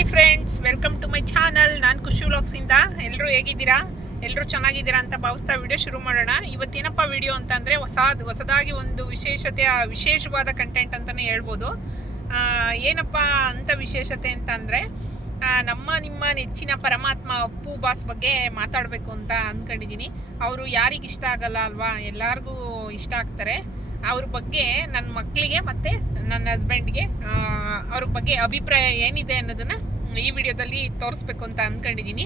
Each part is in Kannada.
Hi friends welcome to my channel ನಾನು ಖುಷಿ ವ್ಲಾಗ್ಸಿಂದ ಎಲ್ಲರೂ ಹೇಗಿದ್ದೀರಾ? ಎಲ್ಲರೂ ಚೆನ್ನಾಗಿದ್ದೀರಾ ಅಂತ ಭಾವಿಸ್ತಾ ವಿಡಿಯೋ ಶುರು ಮಾಡೋಣ. ಇವತ್ತೇನಪ್ಪ ವಿಡಿಯೋ ಅಂತಂದರೆ ಹೊಸ, ಹೊಸದಾಗಿ ಒಂದು ವಿಶೇಷತೆಯ ವಿಶೇಷವಾದ ಕಂಟೆಂಟ್ ಅಂತಲೇ ಹೇಳ್ಬೋದು. ಏನಪ್ಪ ಅಂತ ವಿಶೇಷತೆ ಅಂತಂದರೆ ನಮ್ಮ ನಿಮ್ಮ ನೆಚ್ಚಿನ ಪರಮಾತ್ಮ ಅಪ್ಪು ಬಾಸ್ ಬಗ್ಗೆ ಮಾತಾಡಬೇಕು ಅಂತ ಅಂದ್ಕೊಂಡಿದ್ದೀನಿ ಅವರು ಯಾರಿಗಿಷ್ಟ ಆಗಲ್ಲ ಅಲ್ವಾ? ಎಲ್ಲರಿಗೂ ಇಷ್ಟ ಆಗ್ತಾರೆ. ಅವ್ರ ಬಗ್ಗೆ ನನ್ನ ಮಕ್ಕಳಿಗೆ ಮತ್ತು ನನ್ನ ಹಸ್ಬೆಂಡ್ಗೆ ಅವ್ರ ಬಗ್ಗೆ ಅಭಿಪ್ರಾಯ ಏನಿದೆ ಅನ್ನೋದನ್ನು ಈ ವಿಡಿಯೋದಲ್ಲಿ ತೋರಿಸ್ಬೇಕು ಅಂತ ಅಂದ್ಕೊಂಡಿದ್ದೀನಿ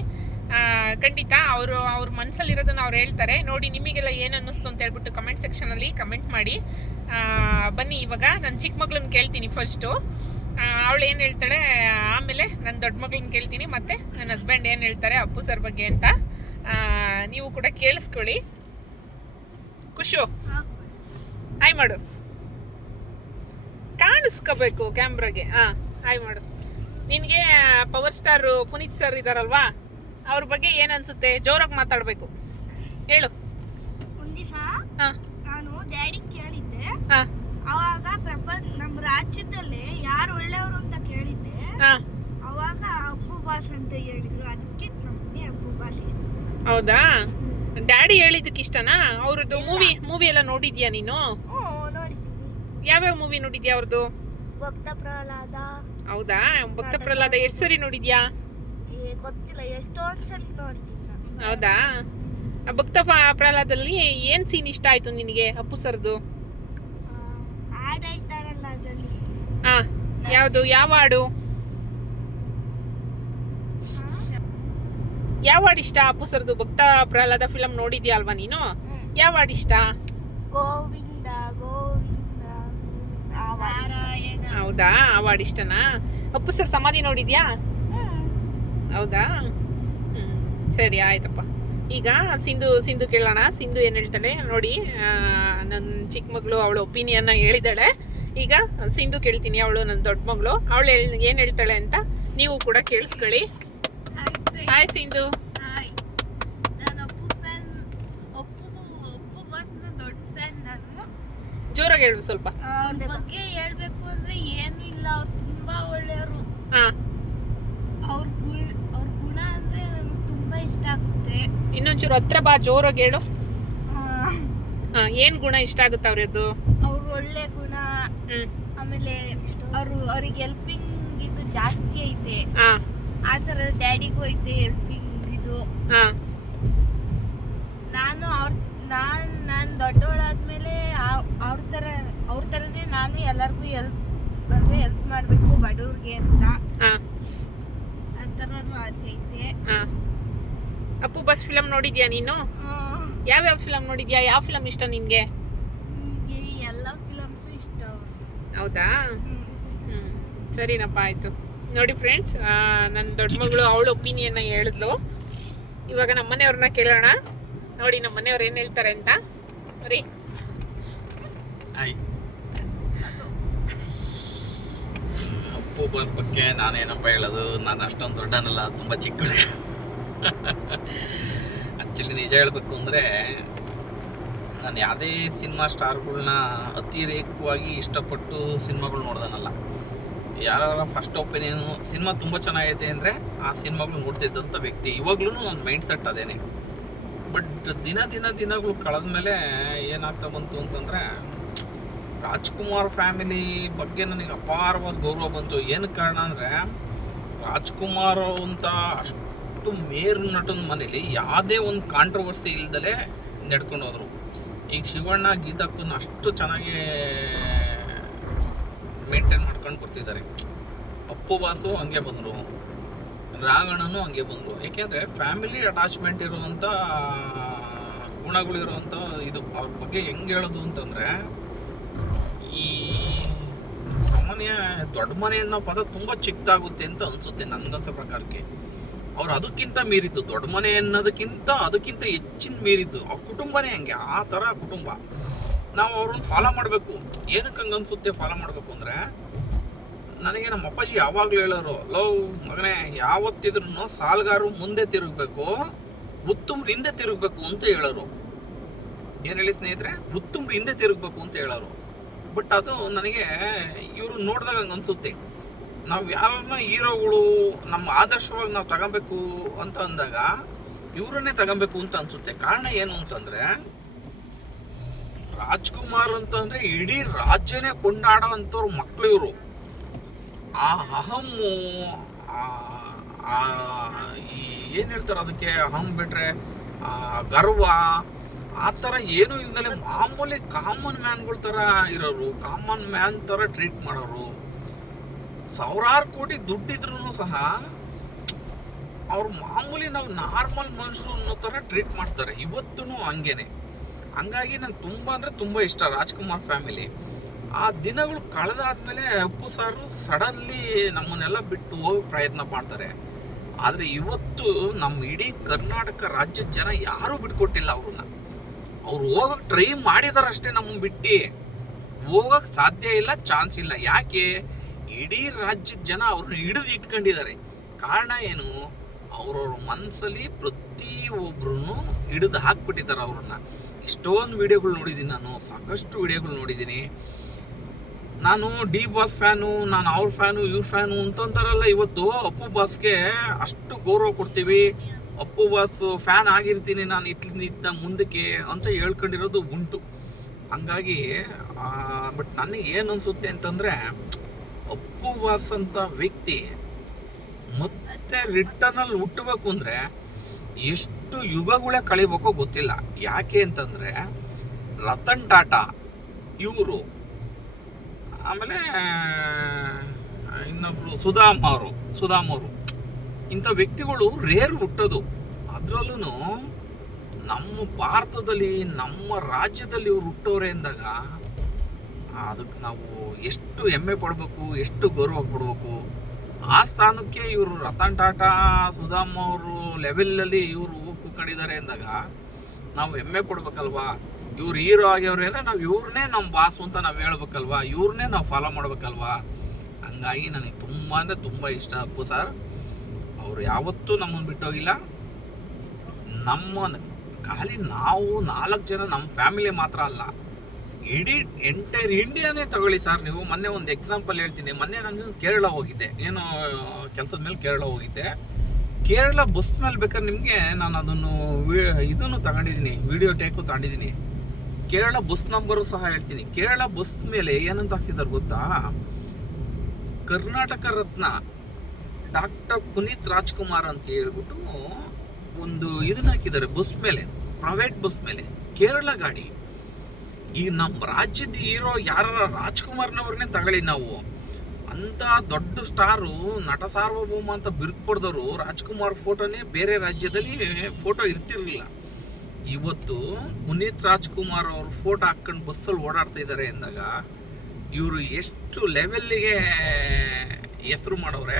ಖಂಡಿತ ಅವರು, ಅವ್ರ ಮನಸ್ಸಲ್ಲಿರೋದನ್ನು ಅವ್ರು ಹೇಳ್ತಾರೆ. ನೋಡಿ, ನಿಮಗೆಲ್ಲ ಏನು ಅನ್ನಿಸ್ತು ಅಂತ ಹೇಳ್ಬಿಟ್ಟು ಕಮೆಂಟ್ ಸೆಕ್ಷನಲ್ಲಿ ಕಮೆಂಟ್ ಮಾಡಿ. ಬನ್ನಿ, ಇವಾಗ ನನ್ನ ಚಿಕ್ಕ ಮಗಳನ್ನ ಕೇಳ್ತೀನಿ ಫಸ್ಟು ಅವಳು ಏನು ಹೇಳ್ತಾಳೆ, ಆಮೇಲೆ ನನ್ನ ದೊಡ್ಡ ಮಗಳನ್ನ ಕೇಳ್ತೀನಿ, ಮತ್ತು ನನ್ನ ಹಸ್ಬೆಂಡ್ ಏನು ಹೇಳ್ತಾರೆ, ಅಪ್ಪು ಸರ್ ಬಗ್ಗೆ ಅಂತ. ನೀವು ಕೂಡ ಕೇಳಿಸ್ಕೊಳ್ಳಿ. ಖುಷು. ಹಾಯ್ ಮಾಡು ಕಾಣಿಸ್ಕೋಬೇಕು ಕ್ಯಾಮ್ರಾಗೆ. ಹಾಂ ಹಾಯ್ ಮಾಡು ನಿನಗೆ ಪವರ್ ಸ್ಟಾರ್ ಪುನೀತ್ ಸರ್ ಇದಾರಲ್ವಾ? ಅವ್ರ ಬಗ್ಗೆ ಏನು ಅನ್ಸುತ್ತೆ? ಜೋರಾಗಿ ಮಾತಾಡಬೇಕು. ಹೇಳು. ಒಂದ್ ದಿವಸ ಹಾಂ. ನಾನು ಡ್ಯಾಡಿ ಕೇಳಿದ್ದೆ. ಹಾಂ. ಅವಾಗ ಪ್ರಪಂಚ ನಮ್ಮ ರಾಜ್ಯದಲ್ಲಿ ಯಾರು ಒಳ್ಳೆಯವರು ಅಂತ ಕೇಳಿದ್ದೆ. ಹಾಂ. ಅವಾಗ ಅಪ್ಪು ಬಾಸ್ ಅಂತ ಹೇಳಿದ್ರು. ಅದಕ್ಕೆ ನಮಗೆ ಅಪ್ಪು ಬಾಸ್ ಇಷ್ಟ. ಹೌದಾ? ಡ್ಯಾಡಿ ಹೇಳಿದ್ದಕ್ಕೆ ಇಷ್ಟನಾ? ಅವ್ರದ್ದು ಮೂವಿ ಮೂವಿ ಎಲ್ಲ ನೋಡಿದ್ಯಾ ನೀನು? ಯಾವ್ಯಾವ ಮೂವಿ ನೋಡಿದ್ಯಾ ಅವ್ರದ್ದು? ಭಕ್ತ ಪ್ರಹ್ಲಾದ ಹೌದಾ? ಭಕ್ತ ಪ್ರಹ್ಲಾದ ಎಷ್ಟು ಸರಿ ನೋಡಿದ್ಯಾ? ಏ, ಗೊತ್ತಿಲ್ಲ ಎಷ್ಟು ಸಲ ನೋಡಿದ್ದೀನಿ ಹೌದಾ? ಭಕ್ತ ಪ್ರಹ್ಲಾದಲ್ಲಿ ಏನ್ ಸೀನ್ ಇಷ್ಟ ಆಯ್ತು ನಿನಗೆ ಅಪ್ಪು ಸರ್ದು? ಹಾ ಯಾವುದು ಯಾವ ಹಾಡು? ಯಾವ ಹಾಡು ಇಷ್ಟ ಅಪ್ಪು ಸರ್ದು ಭಕ್ತ ಪ್ರಹ್ಲಾದ ಫಿಲಂ ನೋಡಿದ್ಯಾ ಅಲ್ವಾ ನೀನು? ಯಾವ ಹಾಡು ಇಷ್ಟ? ಗೋವಿಂದ ಗೋವಿಂದ ಹೌದಾ? ಆ ಹಾಡು ಇಷ್ಟನಾ? ಅಪ್ಪು ಸರ್ ಸಮಾಧಿ ನೋಡಿದ್ಯಾ? ಹೌದಾ? ಹ್ಮ್ ಸರಿ ಆಯ್ತಪ್ಪ. ಈಗ ಸಿಂಧು ಸಿಂಧು ಕೇಳೋಣ. ಸಿಂಧು ಏನು ಹೇಳ್ತಾಳೆ? ನೋಡಿ ನನ್ನ ಚಿಕ್ಕ ಮಗಳು ಅವಳ ಒಪಿನಿಯನ್ನ ಹೇಳಿದಾಳೆ. ಈಗ ಸಿಂಧು ಕೇಳ್ತೀನಿ ಅವಳು ನನ್ನ ದೊಡ್ಡ ಮಗಳು. ಅವಳು ಏನು ಹೇಳ್ತಾಳೆ ಅಂತ ನೀವು ಕೂಡ ಕೇಳಿಸ್ಕೊಳ್ಳಿ. ಹಾಯ್ ಸಿಂಧು ಹಾಯ್ ನಾನು ಅಪ್ಪು ಫ್ಯಾನ್ ಅಪ್ಪು ಅಪ್ಪು ಬಾಸ್ನ ದೊಡ್ಡ ಫ್ಯಾನ್ ನಾನು. ಜೋರಾಗಿ ಹೇಳು ಸ್ವಲ್ಪ. ಅವ್ರ ಬಗ್ಗೆ ಹೇಳ್ಬೇಕು ಅಂದ್ರೆ ಏನು ಇಲ್ಲ ಅವ್ರು ತುಂಬಾ ಒಳ್ಳೆಯವರು. ಹಾಂ. ಅವ್ರ ಗುಣ ಅವ್ರ ಗುಣ ಅಂದ್ರೆ ನನಗೆ ತುಂಬಾ ಇಷ್ಟ ಆಗುತ್ತೆ. ಇನ್ನೊಂಚೂರು ಹತ್ರ ಬಾ ಜೋರಾಗಿ ಹೇಳು. ಹಾಂ ಏನು ಗುಣ ಇಷ್ಟ ಆಗುತ್ತೆ ಅವ್ರದ್ದು? ಅವ್ರ ಒಳ್ಳೆ ಗುಣ ಆಮೇಲೆ ಅವರು ಅವ್ರಿಗೆ ಹೆಲ್ಪಿಂಗ್ ಇದು ಜಾಸ್ತಿ ಐತೆ. ಹಾಂ. ಆ ಡ್ಯಾಡಿಗೂ ಐತೆ ಹೆಲ್ಪಿಂಗ್ ಇದು. ಹಾಂ. ನಾನು ಅವ್ರ ನಾನು ನಾನು ದೊಡ್ಡವಳಾದ್ಮೇಲೆ ಅವ್ರ ಥರ ಅವ್ರ ತರನೇ ನಾನು ಎಲ್ಲರಿಗೂ ಹೆಲ್ಪ್ ಅಂದ್ರೆ ಹೆಲ್ಪ್ ಮಾಡಬೇಕು ಬಡವ್ರಿಗೆ ಅಂತ. ಹಾಂ. ಆ ಥರನೂ ಆಸೆ ಐತೆ. ಅಪ್ಪು ಬಸ್ ಫಿಲಮ್ ನೋಡಿದ್ಯಾ ನೀನು? ಯಾವ್ಯಾವ ಫಿಲಮ್ ನೋಡಿದ್ಯಾ? ಯಾವ ಫಿಲಮ್ ಇಷ್ಟ ನಿಮಗೆ ನನಗೆ ಎಲ್ಲ ಫಿಲಮ್ಸು ಇಷ್ಟ ಹೌದಾ? ಹ್ಮ್. ಸರಿನಪ್ಪ ಆಯಿತು. ನೋಡಿ ಫ್ರೆಂಡ್ಸ್ ನನ್ನ ದೊಡ್ಡ ಮಗಳು ಅವಳ ಒಪಿನಿಯನ್ನ ಹೇಳಿದ್ಲು. ಇವಾಗ ನಮ್ಮ ಮನೆಯವ್ರನ್ನ ಕೇಳೋಣ. ನೋಡಿ ನಮ್ಮ ಮನೆಯವ್ರು ಏನು ಹೇಳ್ತಾರೆ ಅಂತ. ಬರೀ ಅಪ್ಪು ಬಾಸ್ ಬಗ್ಗೆ ನಾನೇನಪ್ಪ ಹೇಳೋದು? ನಾನು ಅಷ್ಟೊಂದು ದೊಡ್ಡನಲ್ಲ, ತುಂಬ ಚಿಕ್ಕ ಆ್ಯಕ್ಚುಲಿ ನಿಜ ಹೇಳಬೇಕು ಅಂದರೆ, ನಾನು ಯಾವುದೇ ಸಿನಿಮಾ ಸ್ಟಾರ್ಗಳನ್ನ ಅತಿರೇಕವಾಗಿ ಇಷ್ಟಪಟ್ಟು ಸಿನಿಮಾಗಳು ನೋಡ್ದನಲ್ಲ. ಯಾರ ಫಸ್ಟ್ ಒಪಿನಿಯನು ಸಿನಿಮಾ ತುಂಬ ಚೆನ್ನಾಗೈತೆ ಅಂದರೆ ಆ ಸಿನಿಮಾಗಳು ನೋಡ್ತಿದ್ದಂಥ ವ್ಯಕ್ತಿ. ಇವಾಗ್ಲೂ ಒಂದು ಮೈಂಡ್ ಸೆಟ್ ಅದೇನೆ. ಬಟ್ ದಿನ ದಿನ ದಿನಗಳು ಕಳೆದ ಮೇಲೆ ಏನಾಗ್ತಾ ಬಂತು ಅಂತಂದರೆ, ರಾಜ್ಕುಮಾರ್ ಫ್ಯಾಮಿಲಿ ಬಗ್ಗೆ ನನಗೆ ಅಪಾರವಾದ ಗೌರವ ಬಂತು. ಏನು ಕಾರಣ ಅಂದರೆ, ರಾಜ್ಕುಮಾರ್ ಅಂತ ಅಷ್ಟು ಮೇರು ನಟನ ಮನೇಲಿ ಯಾವುದೇ ಒಂದು ಕಾಂಟ್ರವರ್ಸಿ ಇಲ್ದಲೇ ನಡ್ಕೊಂಡು ಹೋದರು. ಈಗ ಶಿವಣ್ಣ ಗೀತಕ್ಕೂ ಅಷ್ಟು ಚೆನ್ನಾಗಿ ಮೇಂಟೈನ್ ಮಾಡ್ಕೊಂಡು ಬರ್ತಿದ್ದಾರೆ. ಅಪ್ಪು ಬಾಸು ಹಂಗೆ ಬಂದರು. ರಾಗಣ್ಣನೂ ಹಂಗೆ ಬಂದರು. ಏಕೆಂದರೆ ಫ್ಯಾಮಿಲಿ ಅಟ್ಯಾಚ್ಮೆಂಟ್ ಇರುವಂಥ ಗುಣಗಳಿರುವಂಥ ಇದು ಅವ್ರ ಬಗ್ಗೆ ಹೆಂಗೆ ಹೇಳೋದು ಅಂತಂದರೆ, ಈ ಸಾಮಾನ್ಯ ದೊಡ್ಡ ಮನೆ ಅನ್ನೋ ಪದ ತುಂಬ ಚಿಕ್ಕದಾಗುತ್ತೆ ಅಂತ ಅನಿಸುತ್ತೆ ನನಗನ್ಸೋ ಪ್ರಕಾರಕ್ಕೆ. ಅವ್ರು ಅದಕ್ಕಿಂತ ಮೀರಿದ್ದು, ದೊಡ್ಡ ಮನೆ ಅನ್ನೋದಕ್ಕಿಂತ ಅದಕ್ಕಿಂತ ಹೆಚ್ಚಿನ ಮೀರಿದ್ದು, ಆ ಕುಟುಂಬನೇ ಹಂಗೆ, ಆ ಥರ ಕುಟುಂಬ. ನಾವು ಅವ್ರನ್ನ ಫಾಲೋ ಮಾಡಬೇಕು. ಏನಕ್ಕೆ ಹಂಗೆ ಅನಿಸುತ್ತೆ ಫಾಲೋ ಮಾಡಬೇಕು ಅಂದರೆ, ನನಗೆ ನಮ್ಮ ಅಪ್ಪಾಜಿ ಯಾವಾಗಲೂ ಹೇಳೋರು, ಲವ್ ಮಗನೇ ಯಾವತ್ತಿದ್ರು ಸಾಲ್ಗಾರು ಮುಂದೆ ತಿರುಗಬೇಕು ಉತ್ತಮ್ರು ಹಿಂದೆ ತಿರುಗಬೇಕು ಅಂತ ಹೇಳೋರು. ಏನು ಹೇಳಿ ಸ್ನೇಹಿತರೆ? ಉತ್ತಮ್ರು ಹಿಂದೆ ತಿರುಗಬೇಕು ಅಂತ ಹೇಳೋರು. ಬಟ್ ಅದು ನನಗೆ ಇವರು ನೋಡಿದಾಗ ಹಂಗೆ ಅನಿಸುತ್ತೆ. ನಾವು ಯಾರನ್ನ ಹೀರೋಗಳು, ನಮ್ಮ ಆದರ್ಶವಾಗಿ ನಾವು ತಗೊಬೇಕು ಅಂತ ಅಂದಾಗ, ಇವರನ್ನೇ ತಗೊಬೇಕು ಅಂತ ಅನಿಸುತ್ತೆ. ಕಾರಣ ಏನು ಅಂತಂದ್ರೆ ರಾಜ್ಕುಮಾರ್ ಅಂತಂದ್ರೆ ಇಡೀ ರಾಜ್ಯನೇ ಕೊಂಡಾಡೋವಂಥವ್ರು ಮಕ್ಕಳು ಇವರು. ಆ ಅಹಮ್ಮು ಏನು ಹೇಳ್ತಾರೆ ಅದಕ್ಕೆ ಅಹಂ ಬಿಟ್ರೆ? ಗರ್ವ, ಆ ಥರ ಏನೂ ಇಲ್ದಲೆ ಮಾಮೂಲಿ ಕಾಮನ್ ಮ್ಯಾನ್ಗಳ ಥರ ಇರೋರು ಕಾಮನ್ ಮ್ಯಾನ್ ಥರ ಟ್ರೀಟ್ ಮಾಡೋರು. ಸಾವಿರಾರು ಕೋಟಿ ದುಡ್ಡಿದ್ರು ಸಹ ಅವ್ರು ಮಾಮೂಲಿ ನಾವು ನಾರ್ಮಲ್ ಮನುಷ್ಯರು ಅನ್ನೋ ಥರ ಟ್ರೀಟ್ ಮಾಡ್ತಾರೆ. ಇವತ್ತೂ ಹಂಗೇನೆ. ಹಂಗಾಗಿ ನಂಗೆ ತುಂಬ ಅಂದರೆ ತುಂಬ ಇಷ್ಟ ರಾಜ್ಕುಮಾರ್ ಫ್ಯಾಮಿಲಿ. ಆ ದಿನಗಳು ಕಳೆದಾದ್ಮೇಲೆ ಅಪ್ಪು ಸಾರು ಸಡನ್ಲಿ ನಮ್ಮನ್ನೆಲ್ಲ ಬಿಟ್ಟು ಹೋಗಿ ಪ್ರಯತ್ನ ಮಾಡ್ತಾರೆ. ಆದರೆ ಇವತ್ತು ನಮ್ಮ ಇಡೀ ಕರ್ನಾಟಕ ರಾಜ್ಯದ ಜನ ಯಾರೂ ಬಿಟ್ಕೊಟ್ಟಿಲ್ಲ ಅವ್ರನ್ನ. ಅವ್ರು ಹೋಗಕ್ಕೆ ಟ್ರೈ ಮಾಡಿದಾರೆ ಅಷ್ಟೇ ನಮ್ಮನ್ನ ಬಿಟ್ಟು. ಹೋಗಕ್ಕೆ ಸಾಧ್ಯ ಇಲ್ಲ ಚಾನ್ಸ್ ಇಲ್ಲ. ಯಾಕೆ? ಇಡೀ ರಾಜ್ಯದ ಜನ ಅವ್ರನ್ನ ಹಿಡಿದು ಇಟ್ಕೊಂಡಿದ್ದಾರೆ. ಕಾರಣ ಏನು? ಅವ್ರವ್ರ ಮನಸ್ಸಲ್ಲಿ ಪ್ರತಿಯೊಬ್ಬರು ಹಿಡಿದು ಹಾಕ್ಬಿಟ್ಟಿದ್ದಾರೆ ಅವ್ರನ್ನ. ಇಷ್ಟೊಂದು ವಿಡಿಯೋಗಳು ನೋಡಿದ್ದೀನಿ ನಾನು, ಸಾಕಷ್ಟು ವಿಡಿಯೋಗಳು ನೋಡಿದ್ದೀನಿ. ನಾನು ಡಿ ಬಾಸ್ ಫ್ಯಾನು, ನಾನು ಅವ್ರ ಫ್ಯಾನು, ಇವ್ರ ಫ್ಯಾನು ಅಂತಂತಾರಲ್ಲ ಇವತ್ತು. ಅಪ್ಪು ಬಾಸ್ಗೆ ಅಷ್ಟು ಗೌರವ ಕೊಡ್ತೀವಿ. ಅಪ್ಪು ಬಾಸ್ ಫ್ಯಾನ್ ಆಗಿರ್ತೀನಿ ನಾನು ಇತ್ಲಿಂದ ಇದ್ದ ಮುಂದಕ್ಕೆ ಅಂತ ಹೇಳ್ಕೊಂಡಿರೋದು ಉಂಟು. ಹಂಗಾಗಿ ಬಟ್ ನನಗೆ ಏನು ಅನಿಸುತ್ತೆ ಅಂತಂದರೆ, ಅಪ್ಪು ಬಾಸ್ ಅಂತ ವ್ಯಕ್ತಿ ಮತ್ತೆ ರಿಟರ್ನಲ್ಲಿ ಹುಟ್ಟಬೇಕು ಅಂದರೆ ಎಷ್ಟು ಯುಗಗಳೇ ಕಳಿಬೇಕೋ ಗೊತ್ತಿಲ್ಲ. ಯಾಕೆ ಅಂತಂದರೆ ರತನ್ ಟಾಟಾ, ಇವರು, ಆಮೇಲೆ ಇನ್ನೊಬ್ರು ಸುಧಾಮ್ ಅವರು ಸುಧಾಮ್ ಅವರು. ಇಂಥ ವ್ಯಕ್ತಿಗಳು ರೇರ್ ಹುಟ್ಟೋದು. ಅದರಲ್ಲೂ ನಮ್ಮ ಭಾರತದಲ್ಲಿ, ನಮ್ಮ ರಾಜ್ಯದಲ್ಲಿ ಇವ್ರು ಹುಟ್ಟೋರೆ ಅಂದಾಗ ಅದಕ್ಕೆ ನಾವು ಎಷ್ಟು ಹೆಮ್ಮೆ ಪಡಬೇಕು, ಎಷ್ಟು ಗೌರವ ಪಡಬೇಕು. ಆ ಸ್ಥಾನಕ್ಕೆ ಇವರು ರತನ್ ಟಾಟಾ, ಸುಧಾಮ್ ಅವರು ಲೆವೆಲಲ್ಲಿ ಇವರು ಕೂತ್ಕೊಂಡಿದ್ದಾರೆ ಅಂದಾಗ ನಾವು ಹೆಮ್ಮೆ ಪಡ್ಬೇಕಲ್ವಾ? ಇವ್ರು ಹೀರೋ ಆಗ್ಯವ್ರೆ ಅಂದರೆ ನಾವು ಇವ್ರನ್ನೇ ನಮ್ಮ ಬಾಸು ಅಂತ ನಾವು ಹೇಳ್ಬೇಕಲ್ವಾ? ಇವ್ರನ್ನೇ ನಾವು ಫಾಲೋ ಮಾಡ್ಬೇಕಲ್ವಾ? ಹಂಗಾಗಿ ನನಗೆ ತುಂಬ ಅಂದರೆ ತುಂಬ ಇಷ್ಟ ಅಪ್ಪು ಸರ್ ಅವರು ಯಾವತ್ತೂ ನಮ್ಮನ್ನು ಬಿಟ್ಟೋಗಿಲ್ಲ. ನಮ್ಮ ಖಾಲಿ ನಾವು ನಾಲ್ಕು ಜನ ನಮ್ಮ ಫ್ಯಾಮಿಲಿ ಮಾತ್ರ ಅಲ್ಲ. ಇಡೀ ಎಂಟೈರ್ ಇಂಡಿಯಾನೇ ತಗೊಳ್ಳಿ ಸರ್ ನೀವು. ಮೊನ್ನೆ ಒಂದು ಎಕ್ಸಾಂಪಲ್ ಹೇಳ್ತೀನಿ. ಮೊನ್ನೆ ನಾನು ಕೇರಳ ಹೋಗಿದ್ದೆ. ಏನು, ಕೆಲಸದ ಮೇಲೆ ಕೇರಳ ಹೋಗಿದ್ದೆ. ಕೇರಳ ಬಸ್ ಮೇಲೆ ಬೇಕಾದ್ರೆ ನಿಮಗೆ ನಾನು ಅದನ್ನು ಇದನ್ನು ತಗೊಂಡಿದ್ದೀನಿ ವಿಡಿಯೋ ಟೇಕು ತಗೊಂಡಿದ್ದೀನಿ. ಕೇರಳ ಬಸ್ ನಂಬರು ಸಹ ಹೇಳ್ತೀನಿ. ಕೇರಳ ಬಸ್ ಮೇಲೆ ಏನಂತ ಹಾಕ್ಸಿದಾರೆ ಗೊತ್ತಾ? ಕರ್ನಾಟಕ ರತ್ನ ಡಾಕ್ಟರ್ ಪುನೀತ್ ರಾಜ್ಕುಮಾರ್ ಅಂತ ಹೇಳ್ಬಿಟ್ಟು ಒಂದು ಇದನ್ನ ಹಾಕಿದ್ದಾರೆ ಬಸ್ ಮೇಲೆ ಪ್ರೈವೇಟ್ ಬಸ್ ಮೇಲೆ. ಕೇರಳ ಗಾಡಿ. ಈ ನಮ್ಮ ರಾಜ್ಯದ ಹೀರೋ ಯಾರ ರಾಜ್ಕುಮಾರ್ನವ್ರನ್ನೇ ತಗೊಳ್ಳಿ ನಾವು. ಅಂತ ದೊಡ್ಡ ಸ್ಟಾರು, ನಟ ಸಾರ್ವಭೌಮ ಅಂತ ಬಿರುದು ಪಡೆದವರು ರಾಜ್ಕುಮಾರ್ ಫೋಟೋನೇ ಬೇರೆ ರಾಜ್ಯದಲ್ಲಿ ಫೋಟೋ ಇರ್ತಿರಲಿಲ್ಲ. ಇವತ್ತು ಪುನೀತ್ ರಾಜ್ಕುಮಾರ್ ಅವರು ಫೋಟೋ ಹಾಕೊಂಡು ಬಸ್ಸಲ್ಲಿ ಓಡಾಡ್ತಾ ಇದ್ದಾರೆ ಅಂದಾಗ ಇವರು ಎಷ್ಟು ಲೆವೆಲ್ಲಿಗೆ ಹೆಸರು ಮಾಡವ್ರೆ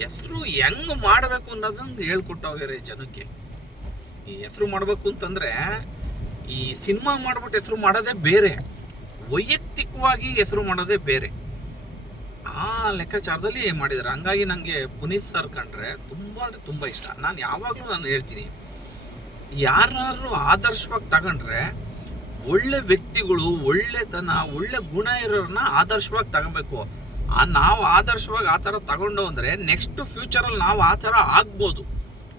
ಹೆಸರು ಹೆಂಗೆ ಮಾಡಬೇಕು ಅನ್ನೋದನ್ನ ಹೇಳ್ಕೊಟ್ಟೋಗ್ಯಾರೆ ಜನಕ್ಕೆ. ಈ ಹೆಸರು ಮಾಡಬೇಕು ಅಂತಂದ್ರೆ ಈ ಸಿನಿಮಾ ಮಾಡ್ಬಿಟ್ಟು ಹೆಸರು ಮಾಡೋದೇ ಬೇರೆ, ವೈಯಕ್ತಿಕವಾಗಿ ಹೆಸರು ಮಾಡೋದೇ ಬೇರೆ. ಆ ಲೆಕ್ಕಾಚಾರದಲ್ಲಿ ಮಾಡಿದ್ದಾರೆ ಹಂಗಾಗಿ ನನಗೆ ಪುನೀತ್ ಸರ್ ಕಂಡ್ರೆ ತುಂಬ ಅಂದರೆ ತುಂಬ ಇಷ್ಟ. ನಾನು ಯಾವಾಗಲೂ ನಾನು ಹೇಳ್ತೀನಿ ಯಾರು ಆದರ್ಶವಾಗಿ ತಗೊಂಡ್ರೆ ಒಳ್ಳೆ ವ್ಯಕ್ತಿಗಳು, ಒಳ್ಳೆತನ, ಒಳ್ಳೆ ಗುಣ ಇರೋರನ್ನ ಆದರ್ಶವಾಗಿ ತಗೋಬೇಕು. ಆ ನಾವು ಆದರ್ಶವಾಗಿ ಆ ಥರ ತಗೊಂಡು ಅಂದರೆ ನೆಕ್ಸ್ಟ್ ಫ್ಯೂಚರಲ್ಲಿ ನಾವು ಆ ಥರ ಆಗ್ಬೋದು.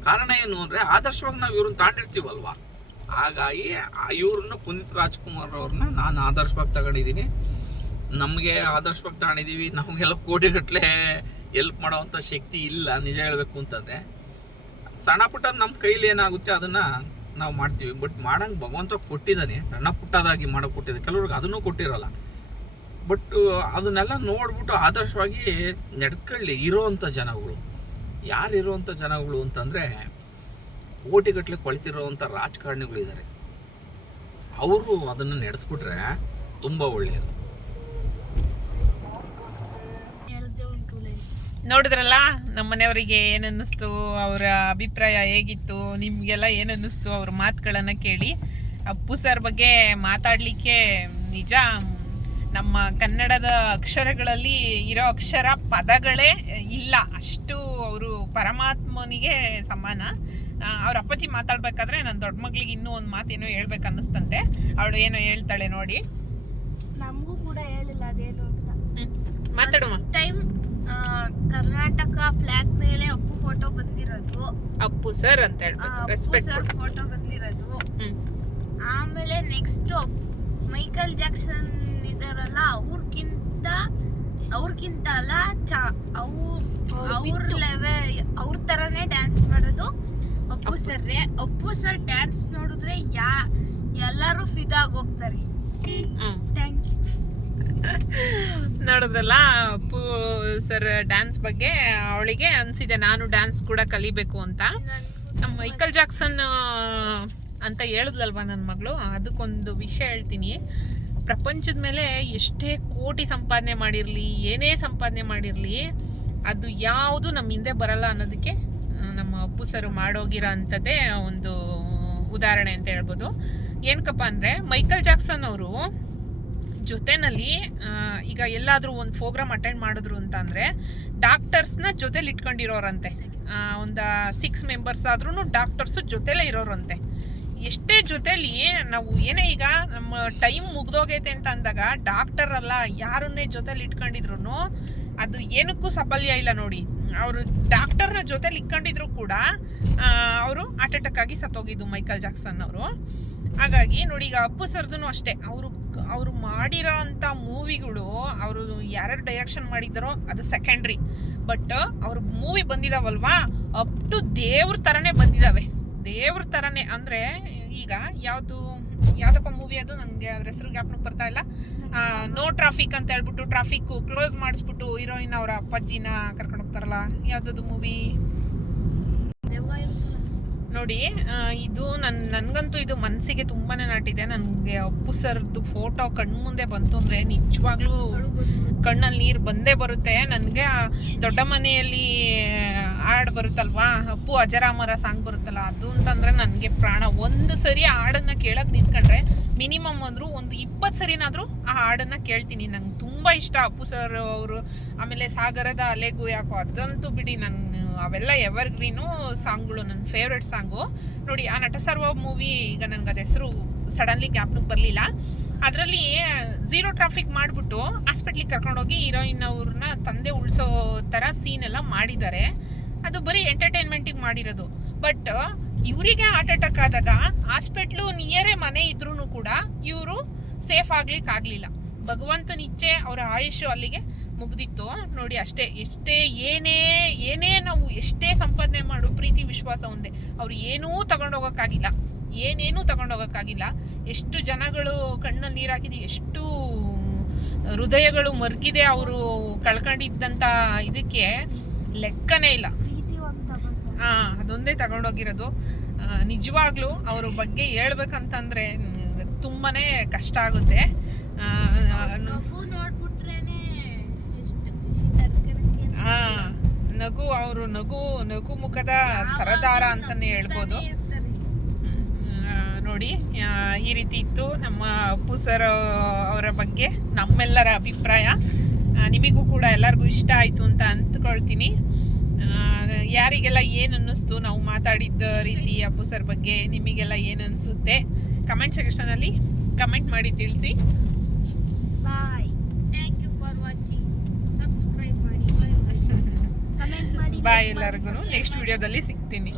ಕಾರಣ ಏನು ಅಂದರೆ ಆದರ್ಶವಾಗಿ ನಾವು ಇವ್ರನ್ನ ತಾಂಡಿರ್ತೀವಲ್ವ? ಹಾಗಾಗಿ ಇವ್ರನ್ನ ಪುನೀತ್ ರಾಜ್ಕುಮಾರ್ ಅವ್ರನ್ನ ನಾನು ಆದರ್ಶವಾಗಿ ತಗೊಂಡಿದ್ದೀನಿ. ನಮಗೆ ಆದರ್ಶವಾಗಿ ತಗೊಂಡಿದ್ದೀವಿ ನಮಗೆಲ್ಲ ಕೋಟಿಗಟ್ಟಲೆ ಎಲ್ಪ್ ಮಾಡೋವಂಥ ಶಕ್ತಿ ಇಲ್ಲ, ನಿಜ ಹೇಳಬೇಕು ಅಂತಂದರೆ. ಸಣ್ಣ ಪುಟ್ಟದ ನಮ್ಮ ಕೈಲಿ ಏನಾಗುತ್ತೆ ಅದನ್ನು ನಾವು ಮಾಡ್ತೀವಿ. ಬಟ್ ಮಾಡೋಂಗೆ ಭಗವಂತ ಕೊಟ್ಟಿದ್ದಾನೆ ಸಣ್ಣ ಪುಟ್ಟದಾಗಿ ಮಾಡೋ ಕೊಟ್ಟಿದ್ದೆ ಕೆಲವ್ರಿಗೆ ಅದನ್ನೂ ಕೊಟ್ಟಿರಲ್ಲ. ಬಟ್ ಅದನ್ನೆಲ್ಲ ನೋಡ್ಬಿಟ್ಟು ಆದರ್ಶವಾಗಿ ನಡ್ಕೊಳ್ಳಿ. ಇರೋವಂಥ ಜನಗಳು. ಯಾರು ಇರೋವಂಥ ಜನಗಳು ಅಂತಂದರೆ ಕೋಟಿಗಟ್ಟಲೆ ಕೊಳಿತಿರೋವಂಥ ರಾಜಕಾರಣಿಗಳಿದ್ದಾರೆ ಅವರು ಅದನ್ನು ನಡೆಸ್ಬಿಟ್ರೆ ತುಂಬ ಒಳ್ಳೆಯದು ಹೇಳ್ದೆ ಉಂಟು ಲೈಸ್ ನೋಡಿದ್ರಲ್ಲ ನಮ್ಮ ಮನೆಯವರಿಗೆ ಏನನ್ನಿಸ್ತು ಅವರ ಅಭಿಪ್ರಾಯ ಹೇಗಿತ್ತು ನಿಮಗೆಲ್ಲ ಏನನ್ನಿಸ್ತು ಅವ್ರ ಮಾತುಗಳನ್ನು ಕೇಳಿ. ಅಪ್ಪು ಸರ್ ಬಗ್ಗೆ ಮಾತಾಡಲಿಕ್ಕೆ ನಿಜ ನಮ್ಮ ಕನ್ನಡದ ಅಕ್ಷರಗಳಲ್ಲಿ ಇರೋ ಅಕ್ಷರ ಪದಗಳೇ ಇಲ್ಲ. ಅಷ್ಟು ಅವರು ಪರಮಾತ್ಮನಿಗೆ ಸಮಾನ. ಅವ್ರ ಅಪ್ಪಾಜಿ ಮಾತಾಡ್ಬೇಕಾದ್ರೆ ನನ್ನ ದೊಡ್ಡ ಮಗಳಿಗೆ ಇನ್ನೂ ಒಂದು ಮಾತೇನೋ ಹೇಳ್ಬೇಕು ಅನ್ನಿಸ್ತಂತೆ. ಅವಳು ಏನೋ ಹೇಳ್ತಾಳೆ ನೋಡಿ. ನಮಗೂ ಕೂಡ ಹೇಳಿಲ್ಲ ಅದೇನು ಅಂತ. ಮಾತಾಡುವ. ಟೈಮ್ ಕರ್ನಾಟಕ ಫ್ಲಾಗ್ ಮೇಲೆ ಅಪ್ಪು ಫೋಟೋ ಬಂದಿರೋದು. ಅಪ್ಪು ಸರ್ ಅಂತ ಹೇಳ್ಬೇಕು. ರೆಸ್ಪೆಕ್ಟ್ ಸರ್ ಫೋಟೋ ಬಂದಿರೋದು. ಹ್ಮ್. ಆಮೇಲೆ ನೆಕ್ಸ್ಟ್ ಮೈಕಲ್ ಜಾಕ್ಸನ್ ಇದಾರಲ್ಲ ಅವ್ರಕ್ಕಿಂತ ಅವ್ರಕ್ಕಿಂತ ಅಲ್ಲ ಚಾ ಅವು ಅವ್ರ ಲೆವೆಲ್ ಅವ್ರ ತರನೇ ಡ್ಯಾನ್ಸ್ ಮಾಡೋದು. Appu sir Appu sir dance ನೋಡಿದ್ರೆ ಯಾ ಎಲ್ಲರೂ ಫಿದಾಗಿ ಹೋಗ್ತಾರೆ. ಥ್ಯಾಂಕ್ ಯು ನೋಡಿದ್ರಲ್ಲ, ಅಪ್ಪು ಸರ್ ಡ್ಯಾನ್ಸ್ ಬಗ್ಗೆ ಅವಳಿಗೆ ಅನ್ಸಿದೆ, ನಾನು ಡ್ಯಾನ್ಸ್ ಕೂಡ ಕಲಿಬೇಕು ಅಂತ. ನಮ್ಮ ಮೈಕಲ್ ಜಾಕ್ಸನ್ ಅಂತ ಹೇಳಿದ್ಲಲ್ವಾ ನನ್ನ ಮಗಳು? ಅದಕ್ಕೊಂದು ವಿಷಯ ಹೇಳ್ತೀನಿ. ಪ್ರಪಂಚದ ಮೇಲೆ ಎಷ್ಟೇ ಕೋಟಿ ಸಂಪಾದನೆ ಮಾಡಿರಲಿ, ಏನೇ ಸಂಪಾದನೆ ಮಾಡಿರಲಿ, ಅದು ಯಾವುದು ನಮ್ಮ ಹಿಂದೆ ಬರಲ್ಲ ಅನ್ನೋದಕ್ಕೆ ನಮ್ಮ ಅಪ್ಪು ಸರ್ ಮಾಡೋಗಿರೋ ಅಂಥದ್ದೇ ಒಂದು ಉದಾಹರಣೆ ಅಂತ ಹೇಳ್ಬೋದು. ಏನಕ್ಕಪ್ಪ ಅಂದರೆ ಮೈಕಲ್ ಜಾಕ್ಸನ್ ಅವರು ಜೊತೆನಲ್ಲಿ ಈಗ ಎಲ್ಲಾದರೂ ಒಂದು ಪ್ರೋಗ್ರಾಮ್ ಅಟೆಂಡ್ ಮಾಡಿದ್ರು ಅಂತ ಅಂದರೆ ಡಾಕ್ಟರ್ಸ್ನ ಜೊತೆಲಿ ಇಟ್ಕೊಂಡಿರೋರಂತೆ. ಒಂದು ಸಿಕ್ಸ್ ಮೆಂಬರ್ಸ್ ಆದ್ರೂ ಡಾಕ್ಟರ್ಸು ಜೊತೆಲೇ ಇರೋರಂತೆ. ಎಷ್ಟೇ ಜೊತೆಲಿ ನಾವು ಏನೇ ಈಗ ನಮ್ಮ ಟೈಮ್ ಮುಗ್ದೋಗೈತೆ ಅಂತ ಅಂದಾಗ ಡಾಕ್ಟರ್ ಅಲ್ಲ, ಯಾರನ್ನೇ ಜೊತೆಲಿ ಇಟ್ಕೊಂಡಿದ್ರು ಅದು ಏನಕ್ಕೂ ಸಫಲ್ಯ ಇಲ್ಲ ನೋಡಿ. ಅವರು ಡಾಕ್ಟರ್ನ ಜೊತೆಲಿ ಇಟ್ಕೊಂಡಿದ್ರು ಕೂಡ ಅವರು ಅಟ್ಯಾಕ್ ಆಗಿ ಸತ್ತೋಗಿದ್ದು ಮೈಕಲ್ ಜಾಕ್ಸನ್ ಅವರು. ಹಾಗಾಗಿ ನೋಡಿ ಈಗ ಅಪ್ಪು ಸರ್ದು ಅಷ್ಟೇ, ಅವರು ಅವರು ಮಾಡಿರೋ ಅಂಥ ಮೂವಿಗಳು ಅವರು ಯಾರ್ಯಾರು ಡೈರೆಕ್ಷನ್ ಮಾಡಿದ್ದಾರೋ ಅದು ಸೆಕೆಂಡ್ರಿ ಬಟ್ ಅವ್ರ ಮೂವಿ ಬಂದಿದಾವಲ್ವಾ? ಅಪ್ ಟು ದೇವ್ರ ಥರನೇ ಬಂದಿದ್ದಾವೆ ದೇವ್ರ ಥರನೇ ಅಂದರೆ ಈಗ ಯಾವುದು, ಯಾವುದಪ್ಪ ಮೂವಿ ಅದು? ನನಗೆ ಅದ್ರ ಹೆಸರು ಜ್ಞಾಪನಕ್ಕೆ ಬರ್ತಾ ಇಲ್ಲ. ನೋ ಟ್ರಾಫಿಕ್ ಅಂತ ಹೇಳ್ಬಿಟ್ಟು ಟ್ರಾಫಿಕ್ ಕ್ಲೋಸ್ ಮಾಡಿಸ್ಬಿಟ್ಟು ಹೀರೋಯಿನ್ ಅವರ ಅಪ್ಪಾಜಿನ ಕರ್ಕೊಂಡು ಹೋಗ್ತಾರಲ್ಲ, ಯಾವುದದು ಮೂವಿ ನೋಡಿ ಇದು ನನ್ ನನಗಂತೂ ಇದು ಮನಸ್ಸಿಗೆ ತುಂಬಾನೇ ನಾಟಿದೆ. ನನಗೆ ಅಪ್ಪು ಸರ್ದು ಫೋಟೋ ಕಣ್ಮುಂದೆ ಬಂತು ಅಂದರೆ ನಿಜವಾಗ್ಲೂ ಕಣ್ಣಲ್ಲಿ ನೀರು ಬಂದೇ ಬರುತ್ತೆ. ನನಗೆ ದೊಡ್ಡ ಮನೆಯಲ್ಲಿ ಹಾಡು ಬರುತ್ತಲ್ವಾ? ಅಪ್ಪು ಅಜರಾಮರ ಸಾಂಗ್ ಬರುತ್ತಲ್ಲ, ಅದು ಅಂತಂದ್ರೆ ನನಗೆ ಪ್ರಾಣ. ಒಂದು ಸರಿ ಹಾಡನ್ನ ಕೇಳಕ್ಕೆ ನಿಂತ್ಕೊಂಡ್ರೆ ಮಿನಿಮಮ್ ಅಂದರೂ ಒಂದು ಇಪ್ಪತ್ತು ಸರಿನಾದರೂ ಆ ಹಾಡನ್ನ ಕೇಳ್ತೀನಿ. ನಂಗೆ ತುಂಬ ಇಷ್ಟ ಅಪ್ಪು ಸರ್ ಅವರು. ಆಮೇಲೆ ಸಾಗರದ ಅಲೆಗೂ ಯಾಕೋ ಅದಂತೂ ಬಿಡಿ ನನ್ನ ಅವೆಲ್ಲ ಎವರ್ ಗ್ರೀನು ಸಾಂಗ್ಗಳು ನನ್ನ ಫೇವ್ರೆಟ್ ಸಾಂಗು. ನೋಡಿ, ಆ ನಟ ಸರ್ವ ಮೂವಿ ಈಗ ನನಗೆ ಅದು ಹೆಸರು ಸಡನ್ಲಿ ಜ್ಞಾಪನಕ್ಕೆ ಬರಲಿಲ್ಲ. ಅದರಲ್ಲಿ ಝೀರೋ ಟ್ರಾಫಿಕ್ ಮಾಡಿಬಿಟ್ಟು ಹಾಸ್ಪಿಟ್ಲಿಗೆ ಕರ್ಕೊಂಡೋಗಿ ಹೀರೋಯಿನ್ ಅವ್ರನ್ನ ತಂದೆ ಉಳಿಸೋ ಥರ ಸೀನ್ ಎಲ್ಲ ಮಾಡಿದ್ದಾರೆ. ಅದು ಬರೀ ಎಂಟರ್ಟೈನ್ಮೆಂಟಿಗೆ ಮಾಡಿರೋದು. ಬಟ್ ಇವರಿಗೆ ಹಾರ್ಟ್ ಅಟ್ಯಾಕ್ ಆದಾಗ ಹಾಸ್ಪಿಟ್ಲು ನಿಯರೇ ಮನೆ ಇದ್ರೂ ಕೂಡ ಇವರು ಸೇಫ್ ಆಗ್ಲಿಕ್ಕೆ ಆಗಲಿಲ್ಲ. ಭಗವಂತನ ಇಚ್ಛೆ ಅವರ ಆಯುಷು ಅಲ್ಲಿಗೆ ಮುಗ್ದಿತ್ತು. ನೋಡಿ ಅಷ್ಟೇ, ಎಷ್ಟೇ ಏನೇ ಏನೇ ನಾವು ಎಷ್ಟೇ ಸಂಪಾದನೆ ಮಾಡು, ಪ್ರೀತಿ, ವಿಶ್ವಾಸ ಒಂದೇ. ಅವ್ರು ಏನೂ ತಗೊಂಡೋಗೋಕ್ಕಾಗಿಲ್ಲ ಏನೇನೂ ತಗೊಂಡೋಗೋಕ್ಕಾಗಿಲ್ಲ ಎಷ್ಟು ಜನಗಳು ಕಣ್ಣಲ್ಲಿ ನೀರಾಗಿದೆ, ಎಷ್ಟು ಹೃದಯಗಳು ಮರ್ಗಿದೆ ಅವರು ಕಳ್ಕೊಂಡಿದ್ದಂಥ ಇದಕ್ಕೆ ಲೆಕ್ಕನೇ ಇಲ್ಲ. ಅದೊಂದೇ ತಗೊಂಡೋಗಿರೋದು. ನಿಜವಾಗ್ಲೂ ಅವ್ರ ಬಗ್ಗೆ ಹೇಳ್ಬೇಕಂತಂದ್ರೆ ತುಂಬಾ ತುಂಬಾನೇ ಕಷ್ಟ ಆಗುತ್ತೆ. ನಗು ಅವರು ನಗು ನಗು ಮುಖದ ಸರದಾರ ಅಂತಾನೆ ಹೇಳ್ಬೋದು. ನೋಡಿ ಈ ರೀತಿ ಇತ್ತು ನಮ್ಮ ಅಪ್ಪು ಸರ್ ಅವರ ಬಗ್ಗೆ ನಮ್ಮೆಲ್ಲರ ಅಭಿಪ್ರಾಯ. ನಿಮಗೂ ಕೂಡ ಎಲ್ಲರಿಗೂ ಇಷ್ಟ ಆಯಿತು ಅಂತ ಅಂದ್ಕೊಳ್ತೀನಿ ಯಾರಿಗೆಲ್ಲ ಏನು ಅನ್ನಿಸ್ತು ನಾವು ಮಾತಾಡಿದ್ದ ರೀತಿ ಅಪ್ಪು ಸರ್ ಬಗ್ಗೆ ನಿಮಗೆಲ್ಲ ಏನು ಅನಿಸುತ್ತೆ? ಕಮೆಂಟ್ ಸೆಕ್ಷನಲ್ಲಿ ಕಮೆಂಟ್ ಮಾಡಿ ತಿಳಿಸಿ. Bye thank you for watching subscribe ಮಾಡಿ ಬಾಯ್ ಎಲ್ಲರಿಗೂ ನೆಕ್ಸ್ಟ್ ವಿಡಿಯೋದಲ್ಲಿ ಸಿಗ್ತೀನಿ.